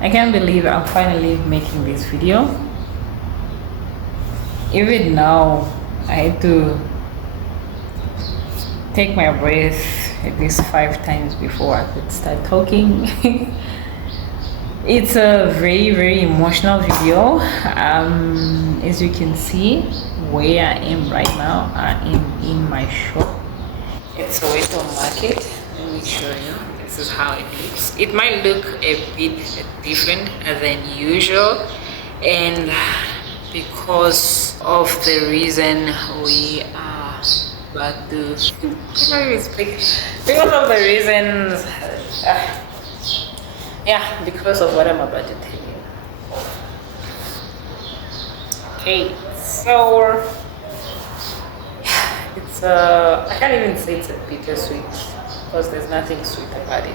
I can't believe I'm finally making this video. Even now, I had to take my breath at least 5 times before I could start talking. It's a very emotional video. As you can see, where I am right now, I am in my shop. It's Soweto market. Let me show you. This is how it looks. It might look a bit different than usual, and because of the reason we are about to because of the reasons yeah, because of what I'm about to tell you. Okay, so it's I can't even say it's a bittersweet because there's nothing sweet about it,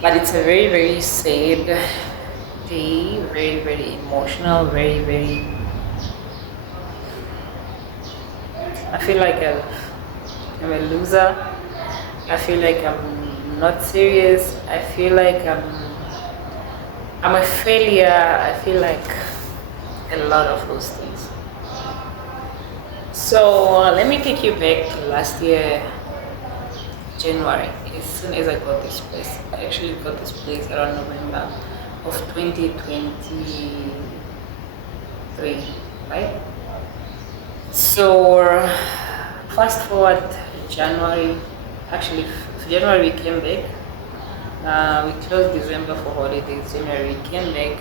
but it's a very sad day, very emotional, very I feel like I'm a loser. I feel like I'm not serious. I feel like I'm a failure. I feel like a lot of those things. So let me take you back to last year, January. As soon as I got this place, I actually got this place around November of 2023, right? So fast forward January, actually January we came back. We closed December for holidays. January we came back,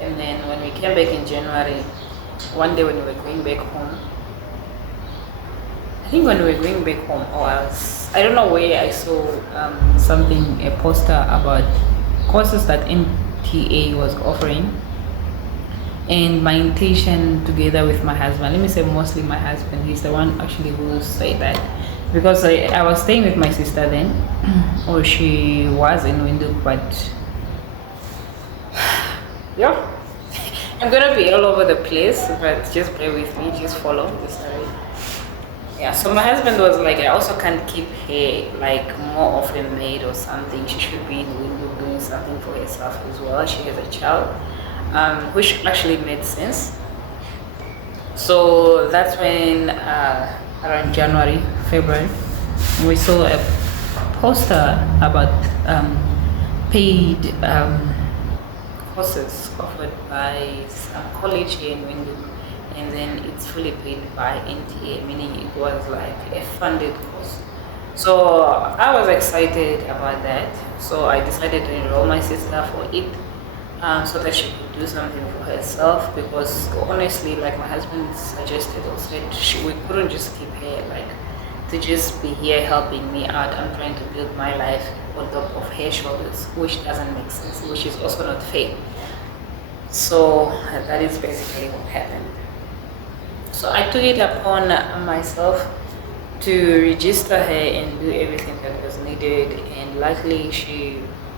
and then when we came back in January, one day when we were going back home, I think when we were going back home, I don't know where I saw a poster about courses that NTA was offering. And my intention, together with my husband, let me say mostly my husband, he's the one actually who said that, because I was staying with my sister then, or she was in Windhoek, but yeah, I'm gonna be all over the place, but just bear with me, just follow the story. Yeah, so my husband was like, I also can't keep her like more of a maid or something. She should be in Windhoek doing something for herself as well. She has a child. Which actually made sense. So that's when around January, February, we saw a poster about paid courses offered by some college here in Windhoek, and then it's fully paid by NTA, meaning it was like a funded course. So I was excited about that, so I decided to enroll my sister for it. So that she could do something for herself, because honestly, like my husband suggested or said, we couldn't just keep her like to just be here helping me out. I'm trying to build my life on top of her shoulders, which doesn't make sense, which is also not fair. So that is basically what happened. So I took it upon myself to register her and do everything that was needed, and luckily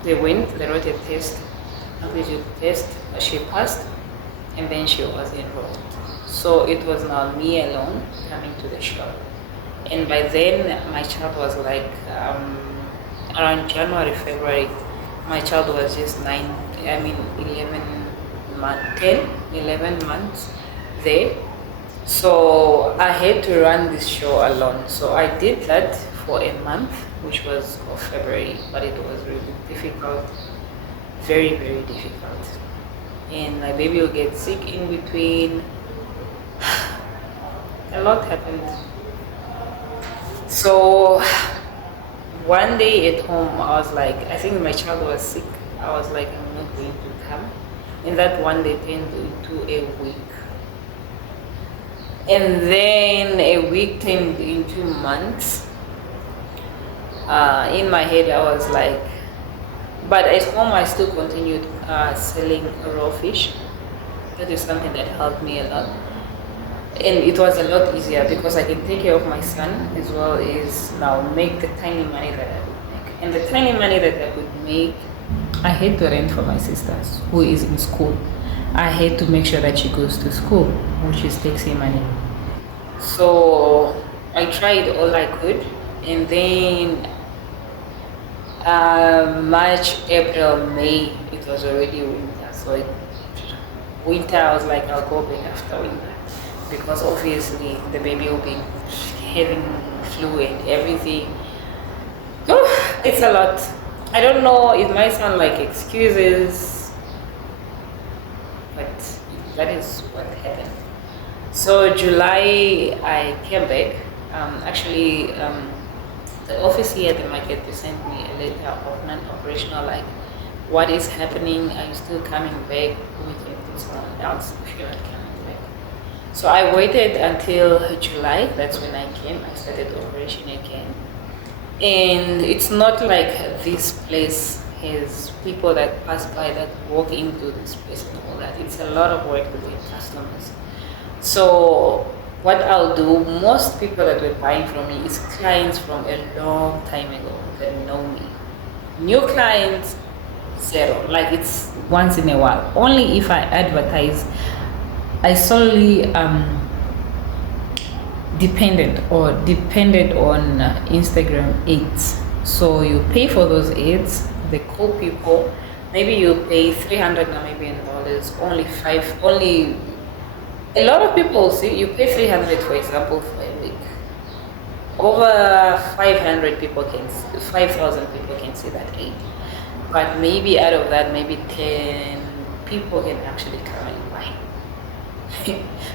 they wrote a test, aptitude test, she passed, and then she was enrolled. So it was now me alone coming to the shop, and by then my child was like around January, February, my child was just 11 months there. So I had to run this show alone. So I did that for a month, which was of February, but it was really difficult, very difficult. And my baby will get sick in between. A lot happened. So one day at home, I was like, I think my child was sick. I was like, I'm not going to come. And that one day turned into a week. And then a week turned into months. In my head, I was like, but at home, I still continued selling raw fish. That is something that helped me a lot. And it was a lot easier because I can take care of my son as well as now make the tiny money that I would make. And the tiny money that I would make, I had to rent for my sister who is in school. I had to make sure that she goes to school, which is taxi money. So I tried all I could, and then March, April, May, it was already winter. So winter, I was like, I'll go back after winter because obviously the baby will be having flu and everything. It's a lot. I don't know, it might sound like excuses, but that is what happened. So July, I came back. The office here at the market, they sent me a letter of non-operational, like, what is happening? Are you still coming back? We can put someone else if you're not coming back. So I waited until July. That's when I came. I started operation again. And it's not like this place has people that pass by that walk into this place and all that. It's a lot of work to get customers. So what I'll do, most people that were buying from me is clients from a long time ago that know me. New clients, zero. Like, it's once in a while. Only if I advertise, I solely depended on Instagram ads. So you pay for those ads, they call people, maybe you pay 300 Namibian dollars, only a lot of people see you pay 300, for example, for a week. Over 5,000 people can see that ad. But maybe out of that, maybe 10 people can actually come and buy.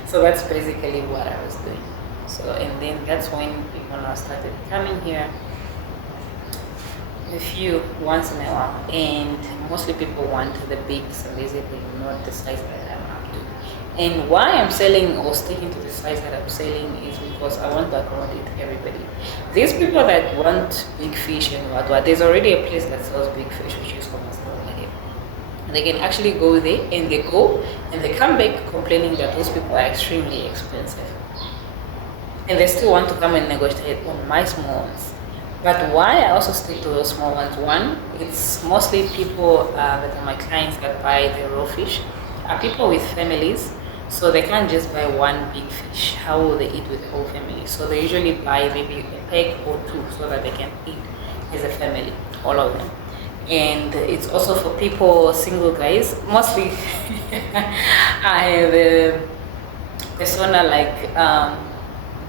So that's basically what I was doing. So, and then that's when people now started coming here, a few once in a while, and mostly people want the big, so basically not the size that I'm up to. And why I'm selling or sticking to the size that I'm selling is because I want to accommodate everybody. These people that want big fish and what, there's already a place that sells big fish, which is called Soweto. They can actually go there, and they go and they come back complaining that those people are extremely expensive. And they still want to come and negotiate on my small ones. But why I also stick to those small ones, one, it's mostly people that are my clients that buy the raw fish, are people with families, so they can't just buy one big fish. How will they eat with the whole family? So they usually buy maybe a peg or two so that they can eat as a family, all of them. And it's also for people, single guys, mostly. I have a persona like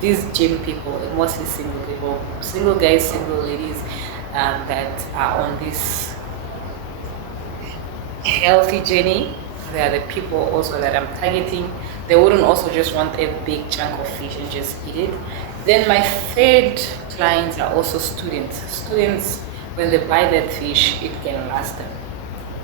these gym people, mostly single people, single guys, single ladies that are on this healthy journey. They are the people also that I'm targeting. They wouldn't also just want a big chunk of fish and just eat it. Then my third clients are also students. Students, when they buy that fish, it can last them.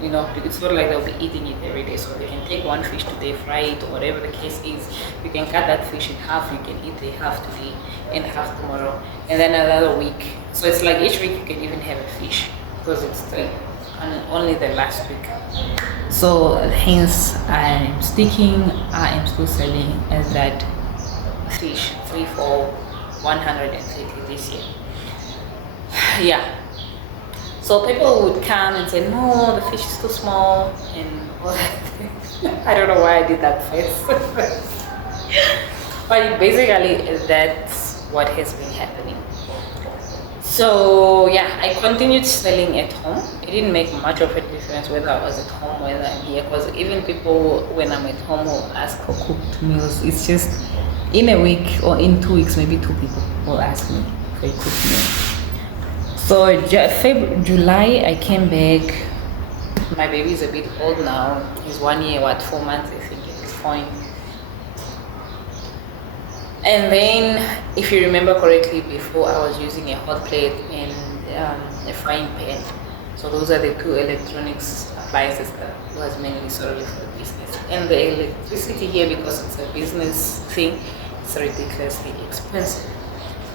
You know, it's not like they'll be eating it every day. So they can take one fish today, fry it, or whatever the case is. You can cut that fish in half. You can eat the half today and half tomorrow, and then another week. So it's like each week you can even have a fish because it's 3, and only the last week. So hence I am still selling as that fish 3 for 130 this year. Yeah. So people would come and say, no, the fish is too small, and all that. I don't know why I did that first. But basically, that's what has been happening. So yeah, I continued selling at home. It didn't make much of a difference whether I was at home, whether I'm here, because even people, when I'm at home, will ask for cooked meals. It's just in a week or in 2 weeks, maybe 2 people will ask me for a cooked meal. So July, I came back. My baby is a bit old now. He's 1 year, 4 months, I think, at this point. And then, if you remember correctly, before I was using a hot plate and a frying pan. So those are the 2 electronics appliances that was mainly solely for the business. And the electricity here, because it's a business thing, it's ridiculously expensive.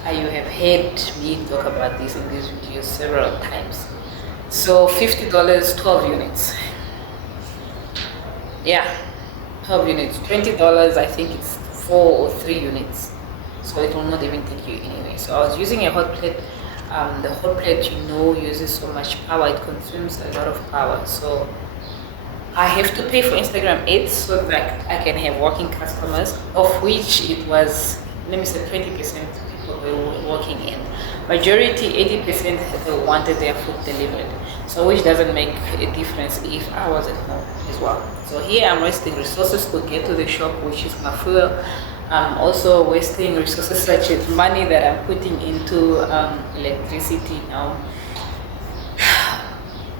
You have heard me talk about this in these videos several times. So $50, 12 units. Yeah, 12 units. $20, I think it's 4 or 3 units. So it will not even take you anyway. So I was using a hot plate. The hot plate, uses so much power. It consumes a lot of power. So I have to pay for Instagram ads so that I can have working customers, of which it was, let me say 20% people were walking in. Majority, 80%, they wanted their food delivered. So which doesn't make a difference if I was at home as well. So here I'm wasting resources to get to the shop, which is my fuel. I'm also wasting resources such as money that I'm putting into electricity now,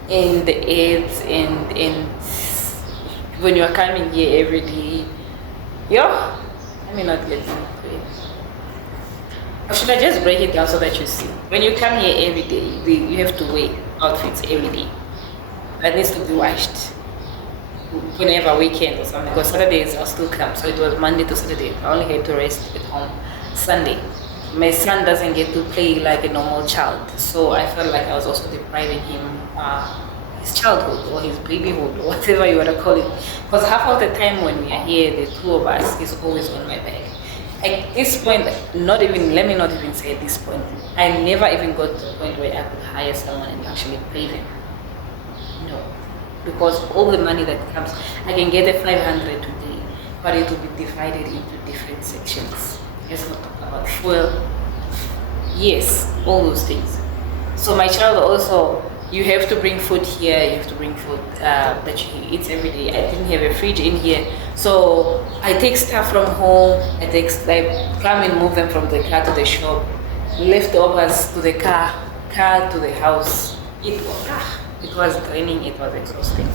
in the ads, and when you're coming here every day, yeah, let me not get into it. Or should I just break it down so that you see? When you come here every day, you have to wear outfits every day. That needs to be washed whenever weekend or something, because Saturdays I'll still come. So it was Monday to Saturday. I only had to rest at home Sunday. My son doesn't get to play like a normal child, so I felt like I was also depriving him his childhood or his babyhood or whatever you want to call it. Because half of the time when we are here, the two of us, is always on my back. At this point, let me not even say at this point, I never even got to the point where I could hire someone and actually pay them. No. Because all the money that comes, I can get a 500 today, but it will be divided into different sections. Let's not talk about fuel. Yes, all those things. So my child also, you have to bring food here, you have to bring food that he eats every day. I didn't have a fridge in here, so I take stuff from home, I come and move them from the car to the shop, leftovers to the car to the house. It was draining, it was exhausting.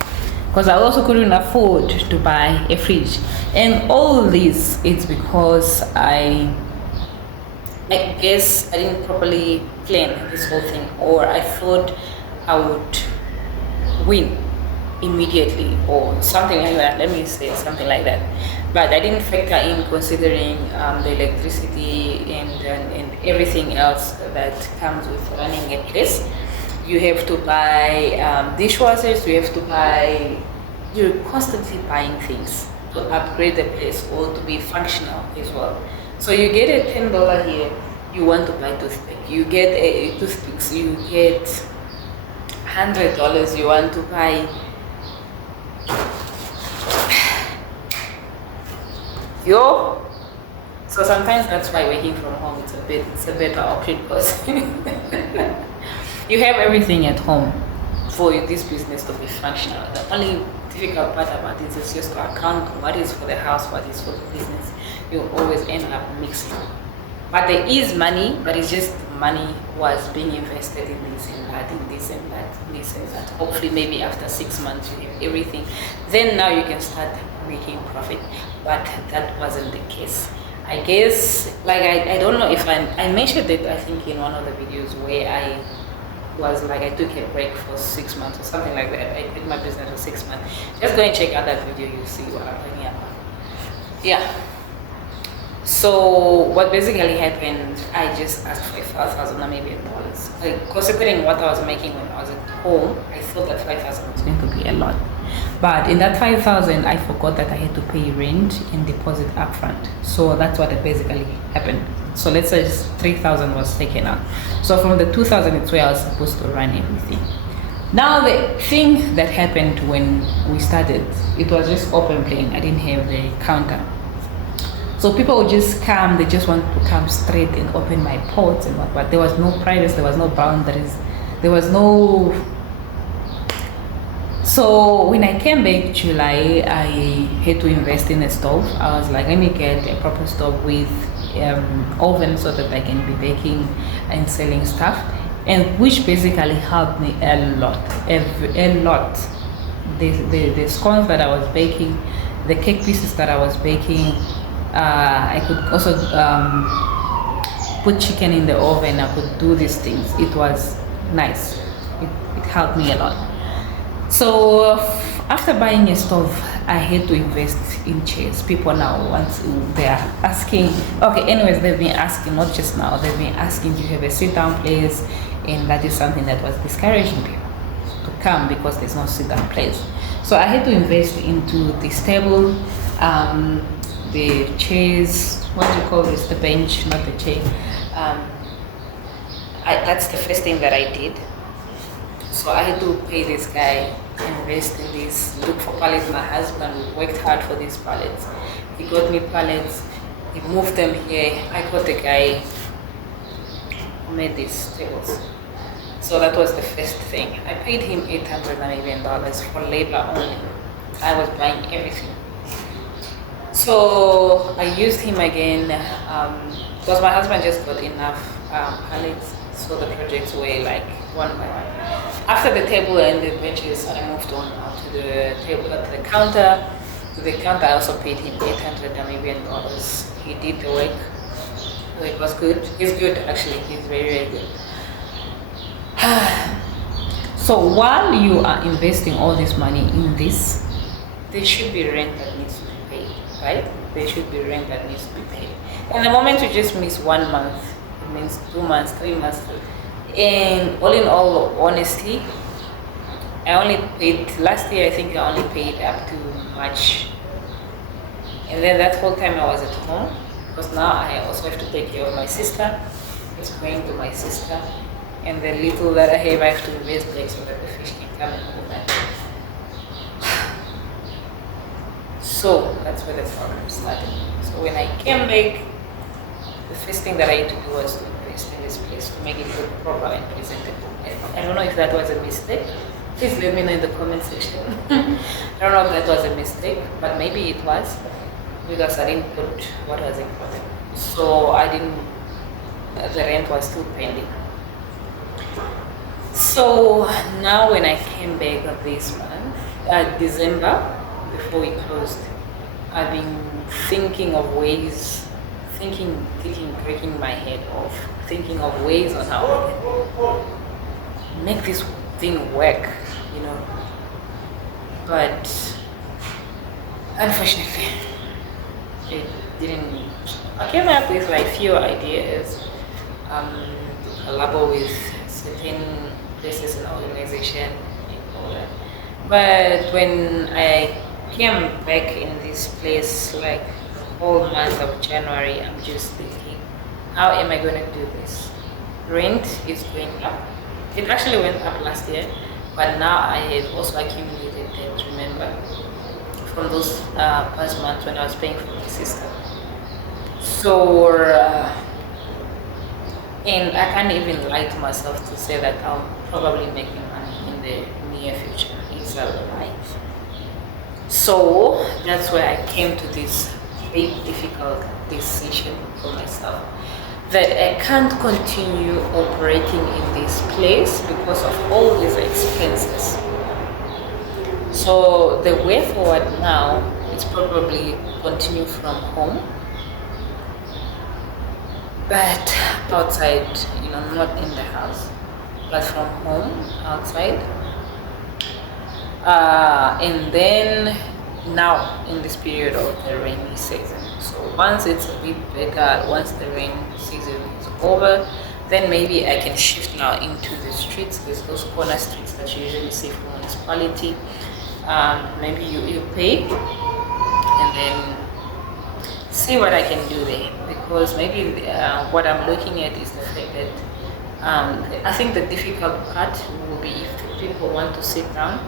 Because I also couldn't afford to buy a fridge. And all this, it's because I guess I didn't properly plan this whole thing, or I thought I would win immediately or something like that. Let me say something like that. But I didn't factor in considering the electricity and everything else that comes with running a place. You have to buy dishwashers, you're constantly buying things to upgrade the place or to be functional as well. So you get a $10 here, you want to buy toothpick. You get a toothpicks, you get $100, you want to buy so sometimes that's why working from home it's a better option, because you have everything at home for this business to be functional. The only difficult part about it is just to account what is for the house, what is for the business. You always end up mixing. But there is money, but it's just money was being invested in this and that, in this and that, this and that. Hopefully maybe after 6 months you have everything. Then now you can start making profit. But that wasn't the case. I guess, like I don't know if I mentioned it, I think in one of the videos where I was like, I took a break for 6 months or something like that. I did my business for 6 months. Just go and check out that video, you'll see what I'm talking about. Yeah. So what basically happened, I just asked for 5,000 Namibian dollars. Like, considering what I was making when I was at home, I thought that 5,000 was going to be a lot. But in that 5,000, I forgot that I had to pay rent and deposit upfront. So that's what basically happened. So let's say 3,000 was taken out. So from the 2,000, it's where I was supposed to run everything. Now the thing that happened when we started, it was just open plan. I didn't have the counter. So people would just come, they just want to come straight and open my pots and what, but there was no privacy, there was no boundaries, there was no. So when I came back July, I had to invest in a stove. I was like, let me get a proper stove with oven so that I can be baking and selling stuff, and which basically helped me a lot, a lot. The scones that I was baking, the cake pieces that I was baking, I could also put chicken in the oven. I could do these things. It was nice. It helped me a lot. So after buying a stove, I had to invest in chairs. People now, once they are asking, okay, anyways, they've been asking, not just now, they've been asking, do you have a sit-down place? And that is something that was discouraging people to come because there's no sit-down place. So I had to invest into this table, the chairs, what do you call this, the bench, not the chair. That's the first thing that I did. So I had to pay this guy, invest in this, look for pallets. My husband worked hard for these pallets. He got me pallets, he moved them here. I got the guy made these tables. So that was the first thing. I paid him 800 Namibian dollars for labor only. I was buying everything. So I used him again because my husband just got enough pallets, so the projects were like one by one. After the table and the benches, I moved on to the table, to the counter. To the counter, I also paid him 800 Namibian dollars. He did the work. So it was good. He's good actually. He's very, very good. So while you are investing all this money in this, there should be rent that needs to be paid, right? There should be rent that needs to be paid. And the moment you just miss 1 month, it means 2 months, 3 months. And all in all honesty, I only paid, last year I think I only paid up to March. And then that whole time I was at home, because now I also have to take care of my sister. It's going to my sister. And the little that I have to invest like so that the fish can come and all that. So that's where the problem started. So when I came back, the first thing that I had to do was to invest in this place to make it look proper and presentable. I don't know if that was a mistake. Please let me know in the comment section. I don't know if that was a mistake, but maybe it was, because I didn't put what was important. So the rent was still pending. So now when I came back this month, December, before we closed, I've been thinking of ways, breaking my head off, thinking of ways on how I can make this thing work, you know. But unfortunately, it didn't. I came up with like few ideas to collaborate with certain places in the organization and all that. But when I came back in this place, like the whole month of January, I'm just thinking, how am I going to do this? Rent is going up. It actually went up last year, but now I have also accumulated debt, remember, from those past months when I was paying for my sister. So, and I can't even lie to myself to say that I'll probably make money in the near future. It's a lie. So that's where I came to this big difficult decision for myself, that I can't continue operating in this place because of all these expenses. So the way forward now is probably continue from home, but outside, you know, not in the house, but from home, outside. And then now in this period of the rainy season. So once it's a bit better, once the rain season is over, then maybe I can shift now into the streets. There's those corner streets that you usually see from municipality. Maybe you pay and then see what I can do there, because maybe what I'm looking at is the fact that I think the difficult part will be if people want to sit down.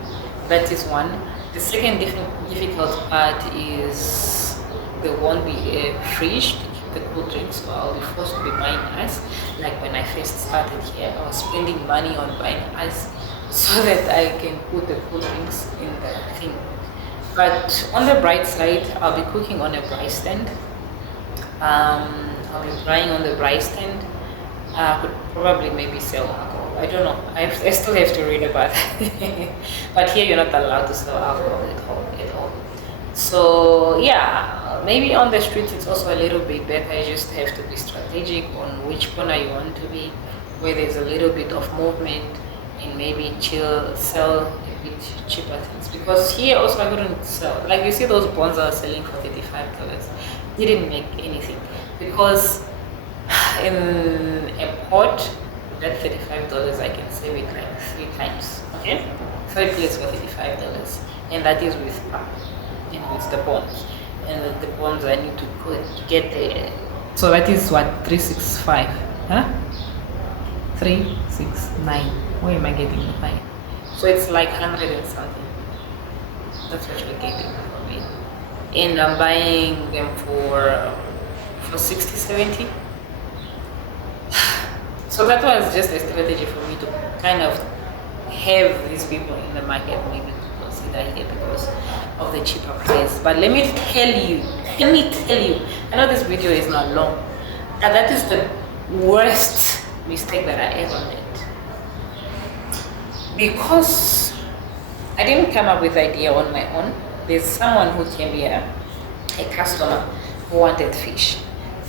That is one. The second difficult part is there won't be a fridge to keep the cool drinks, so I'll be forced to be buying ice. Like when I first started here, I was spending money on buying ice so that I can put the cool drinks in the thing. But on the bright side, I'll be cooking on a braai stand. I'll be frying on the braai stand. I could probably maybe sell alcohol. I don't know. I still have to read about it. But here you're not allowed to sell alcohol at all. So yeah, maybe on the streets it's also a little bit better. You just have to be strategic on which corner you want to be, where there's a little bit of movement, and maybe sell a bit cheaper things. Because here also I couldn't sell. Like you see those bonds I was selling for $35. Didn't make anything. Because in a pot, that $35 I can save it like 3 times. Okay? 3 plates for $35. And that is with and with the bonds. And the bonds I need to get there. So that is what, 365. Huh? 369. Where am I getting the 5? So it's like 100 and something. That's what you're getting from it. And I'm buying them for 60, 70. So that was just a strategy for me to kind of have these people in the market maybe to consider here because of the cheaper price. But let me tell you, I know this video is not long, and that is the worst mistake that I ever made. Because I didn't come up with the idea on my own. There's someone who came here, a customer who wanted fish.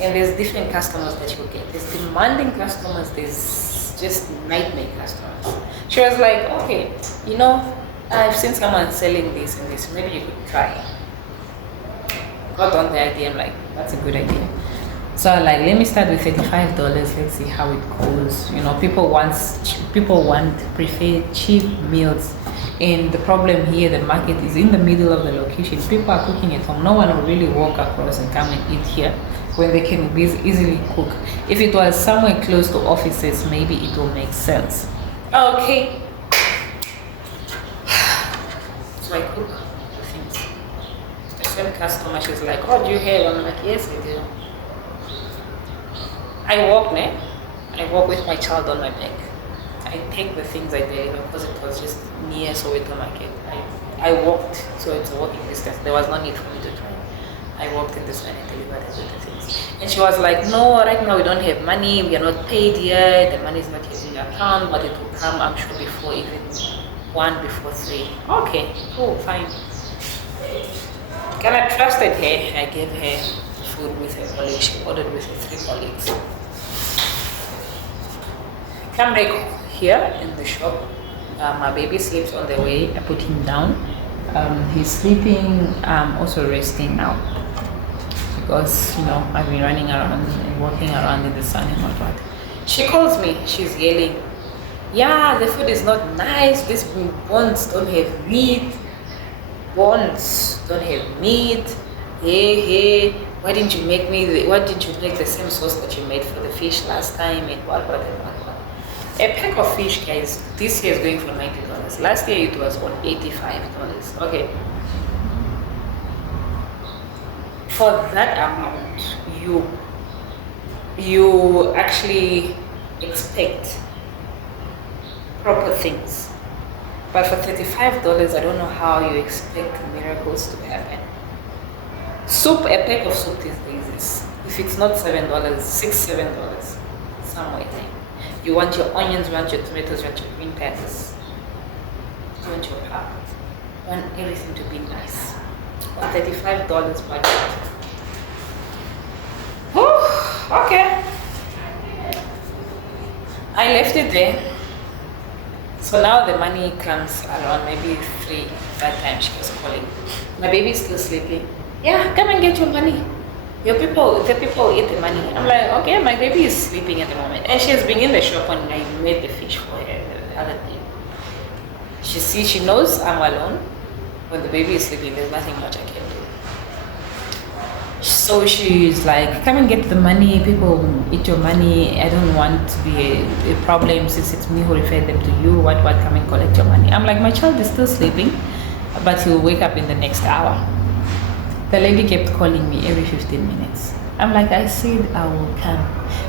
And there's different customers that you get. There's demanding customers, there's just nightmare customers. She was like, okay, you know, I've seen someone selling this and this, maybe you could try. Got on the idea, I'm like, that's a good idea. So I'm like, let me start with $35, let's see how it goes. You know, people prefer cheap meals. And the problem here, the market is in the middle of the location. People are cooking at home. No one will really walk across and come and eat here when they can easily cook. If it was somewhere close to offices, maybe it will make sense. Okay. So I cook the things. The same customer, she's like, oh, do you have? I'm like, yes, I do. I walk with my child on my back. I take the things I deliver because it was just near Soweto market. I walked, so it's a walking distance. There was no need for me to drive. I walked in this and I delivered the things. And she was like, no, right now we don't have money. We are not paid yet. The money is not yet in your account, but it will come, I'm sure, before even 1, before 3. Okay, cool, fine. Kind of trusted her. I gave her food with her colleagues. She ordered with her 3 colleagues. Come back here in the shop. My baby sleeps on the way. I put him down. He's sleeping. I'm also resting now because, you know, I've been running around and walking around in the sun and whatnot. She calls me. She's yelling, yeah, the food is not nice. These bones don't have meat. Hey, why didn't you make the same sauce that you made for the fish last time and what. A pack of fish, guys, this year is going for $90. Last year it was on $85. Okay. For that amount, you actually expect proper things. But for $35, I don't know how you expect miracles to happen. Soup, a pack of soup these days is, if it's not $7, $6, $7, somewhere there. You want your onions, you want your tomatoes, you want your green peppers, you want your pap, you want everything to be nice. On $35 budget. Whew, okay. I left it there. So now the money comes around maybe 3. That time she was calling. My baby is still sleeping. Yeah, come and get your money. The people eat the money. I'm like, okay, my baby is sleeping at the moment. And she's been in the shop when I made the fish for her the other day. She knows I'm alone. When the baby is sleeping, there's nothing much I can do. So she's like, come and get the money. People eat your money. I don't want to be a problem since it's me who referred them to you. What, come and collect your money. I'm like, my child is still sleeping, but he'll wake up in the next hour. The lady kept calling me every 15 minutes. I'm like, I said I will come.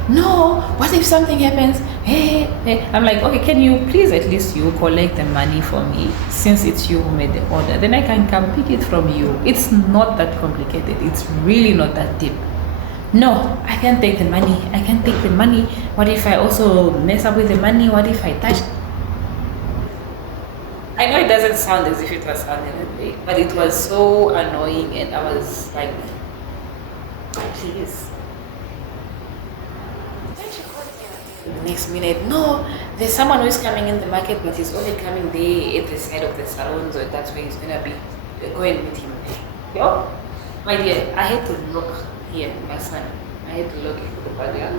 No, what if something happens? Hey. I'm like, okay, can you please at least you collect the money for me since it's you who made the order? Then I can come pick it from you. It's not that complicated. It's really not that deep. No, I can't take the money. What if I also mess up with the money? What if I touch? I know it doesn't sound as if it was sounding that way, but it was so annoying and I was like, please. The next minute, no, there's someone who is coming in the market, but he's only coming there at the side of the salon, so that's where he's gonna be. Go and meet him there. Yo, my dear, I had to look here, my son. I had to look at the butler.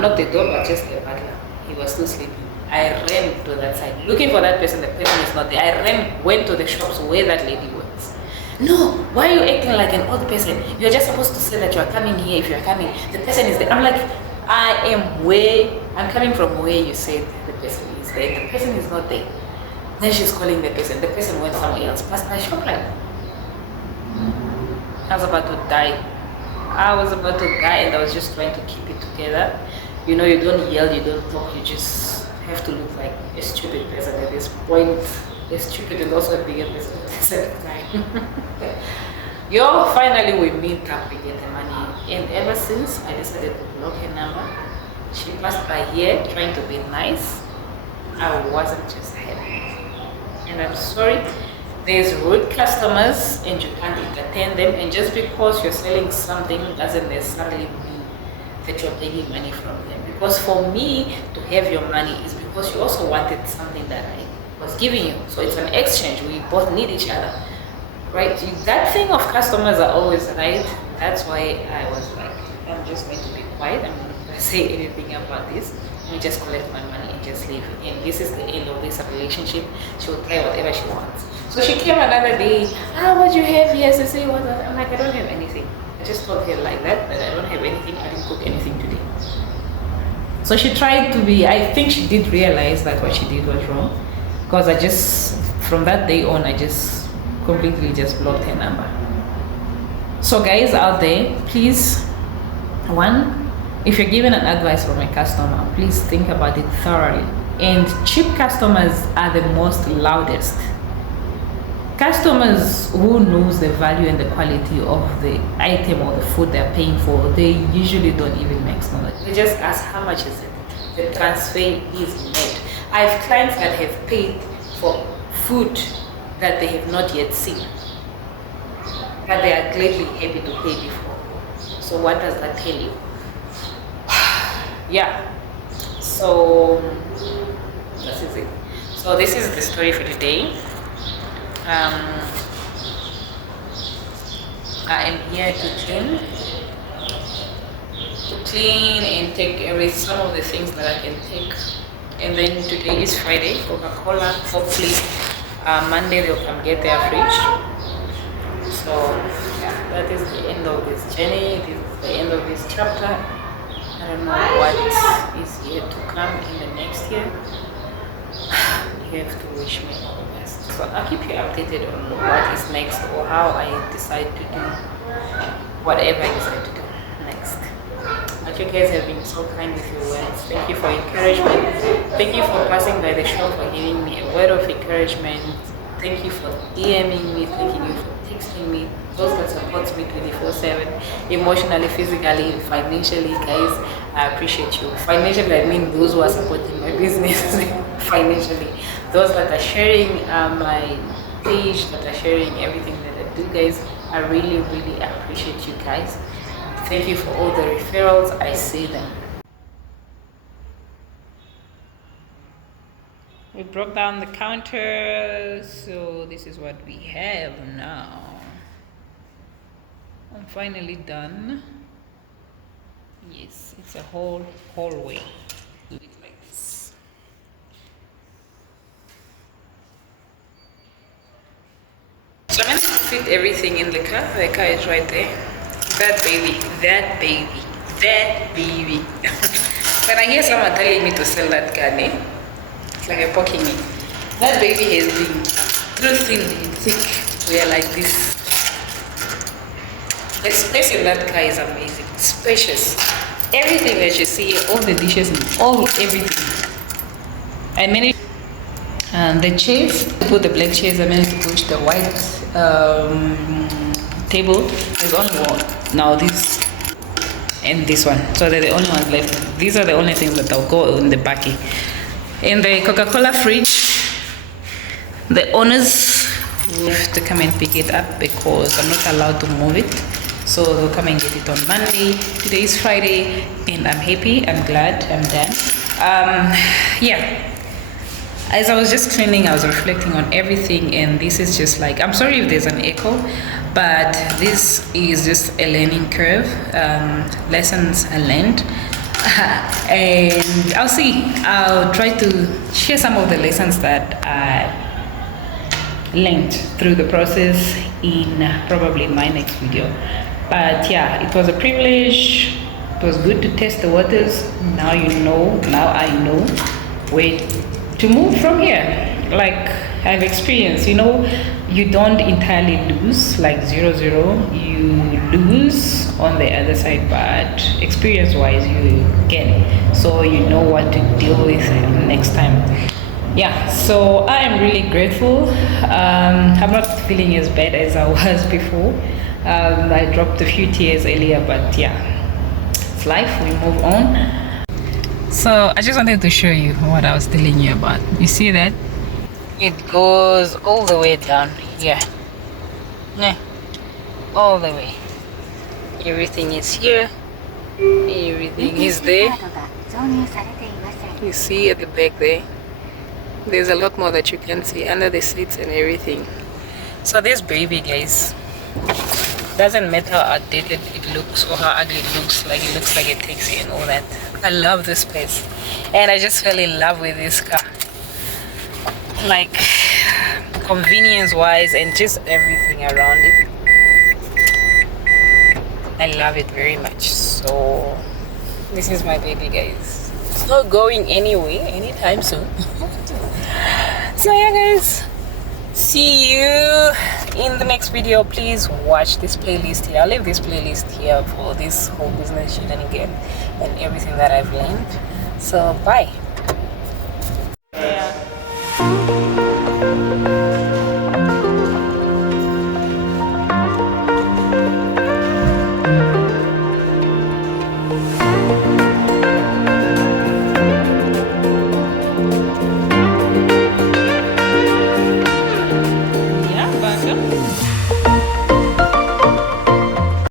Not the door, but just the butler. He was still sleeping. I ran to that side, looking for that person. The person is not there. I went to the shops where that lady works. No, why are you acting like an old person? You're just supposed to say that you're coming here if you're coming. The person is there. I'm like, I'm coming from where you said the person is there. The person is not there. Then she's calling the person. The person went somewhere else, past my shop line. I was about to die. And I was just trying to keep it together. You know, you don't yell, you don't talk, you just have to look like a stupid person at this point. A stupid and also a bigger person at the same time. Yo, finally we meet up, we get the money. And ever since, I decided to block her number. She passed by here trying to be nice. I wasn't just happy. And I'm sorry, there's rude customers and you can't entertain them. And just because you're selling something doesn't necessarily mean that you're taking money from them. Because for me to have your money is because you also wanted something that I was giving you. So it's an exchange. We both need each other. Right? That thing of customers are always right. That's why I was like, I'm just going to be quiet. I'm not going to say anything about this. Let me just collect my money and just leave. And this is the end of this relationship. She will try whatever she wants. So she came another day. What you have here? To say what? I'm like, I don't have anything. I just told her like that I don't have anything. I didn't cook anything today. So she tried to be. I think she did realize that what she did was wrong, because I just from that day on I just completely just blocked her number. So guys out there, please, one, if you're given an advice from a customer, please think about it thoroughly. And cheap customers are the most loudest. Customers who knows the value and the quality of the item or the food they're paying for, they usually don't even make noise. They just ask how much is it. The transfer is made. I have clients that have paid for food that they have not yet seen, but they are gladly happy to pay before. So what does that tell you? Yeah. So this is it. So this is the story for today. I am here to clean and take some of the things that I can take. And then today is Friday, Coca-Cola. Hopefully Monday they'll come get their fridge. So yeah, that is the end of this journey. This is the end of this chapter. I don't know what is yet to come in the next year. You have to wish me all the best. So I'll keep you updated on what is next or how I decide to do whatever I decide to do next. But you guys have been so kind with your words. Thank you for encouragement. Thank you for passing by the shop, for giving me a word of encouragement. Thank you for DMing me. Thank you for texting me. Those that support me 24/7, emotionally, physically, financially, guys. I appreciate you. Financially, I mean those who are supporting my business financially. Those that are sharing my page, that are sharing everything that I do, guys. I really, really appreciate you guys. Thank you for all the referrals. I see them. We broke down the counter, so this is what we have now. I'm finally done. Yes, it's a whole hallway. Do it like this. So I'm going to fit everything in the car. The car is right there. That baby. When I hear someone telling me to sell that car, it's like a poking me. That baby has been through thin and thick. We are like this. The space in that car is amazing. Spacious. Everything that you see, all the dishes and everything. I managed the chairs, put the black chairs, I managed to push the white table. There's only one. Now this and this one. So they're the only ones left. These are the only things that will go in the backy. In the Coca-Cola fridge, the owners will have to come and pick it up because I'm not allowed to move it. So they'll come and get it on Monday. Today is Friday and I'm happy, I'm glad, I'm done. Yeah. As I was just cleaning, I was reflecting on everything, and this is just like, I'm sorry if there's an echo, but this is just a learning curve. Lessons are learned. And I'll try to share some of the lessons that I learned through the process in probably my next video. But yeah, it was a privilege. It was good to test the waters. Now I know where to move from here. like I've experienced, you know, you don't entirely lose like 0-0. You lose on the other side, but experience-wise, you gain. So you know what to deal with next time. Yeah, so I am really grateful. I'm not feeling as bad as I was before. I dropped a few tears earlier, but yeah, it's life. We move on. So I just wanted to show you what I was telling you about. You see that? It goes all the way down here. Yeah, all the way. Everything is here. Everything is there. You see at the back there. There's a lot more that you can see under the seats and everything. So this baby, guys, doesn't matter how outdated it looks or how ugly it looks like a taxi and all that. I love this space, and I just fell in love with this car, like convenience wise and just everything around it. I love it very much. So this is my baby, guys. It's not going anywhere anytime soon. So yeah, guys, see you in the next video. Please watch this playlist here. I'll leave this playlist here for this whole business shenanigan and everything that I've learned. So bye. Yeah.